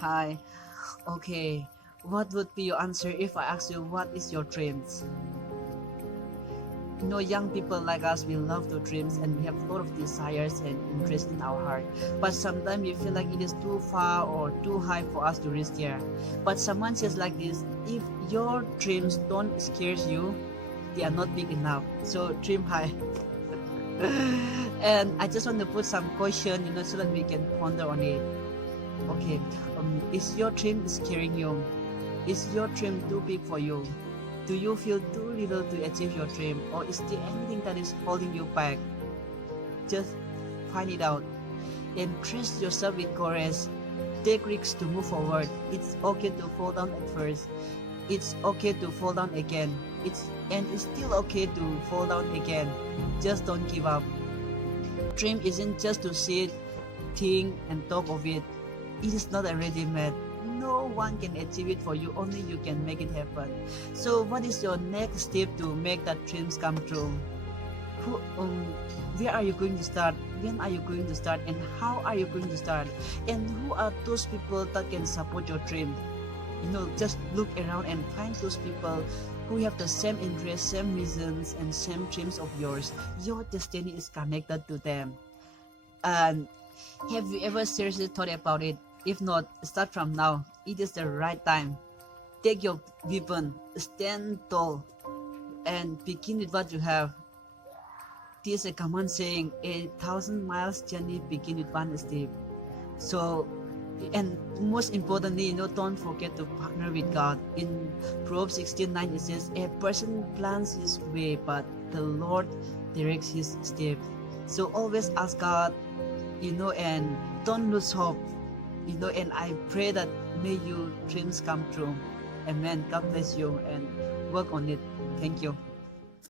Hi. Okay. What would be your answer if I ask you what is your dreams? Young people like us, we love to dreams and we have a lot of desires and interest in our heart. But sometimes we feel like it is too far or too high for us to reach there. But someone says like this: if your dreams don't scare you, they are not big enough. So dream high. And I just want to put some question, so that we can ponder on it. Okay, is your dream scaring you? Is your dream too big for you? Do you feel too little to achieve your dream, or is there anything that is holding you back? Just find it out and trust yourself with courage. Take risks to move forward. It's okay to fall down at first. It's okay to fall down again. It's still okay to fall down again. Just don't give up. Dream isn't just to see it, think and talk of it. It is not already made. No one can achieve it for you, only you can make it happen. So what is your next step to make that dreams come true? Where are you going to start? When are you going to start? And how are you going to start? And who are those people that can support your dream? Just look around and find those people who have the same interests, same reasons, and same dreams of yours. Your destiny is connected to them. And have you ever seriously thought about it? If not, start from now. It is the right time. Take your weapon, stand tall, and begin with what you have. This is a common saying: 1,000 miles journey begin with one step. So, and most importantly, don't forget to partner with God. In Proverbs 16:9, it says, "A person plans his way, but the Lord directs his step." So always ask God, and don't lose hope. And I pray that may your dreams come true. Amen. God bless you and work on it. Thank you.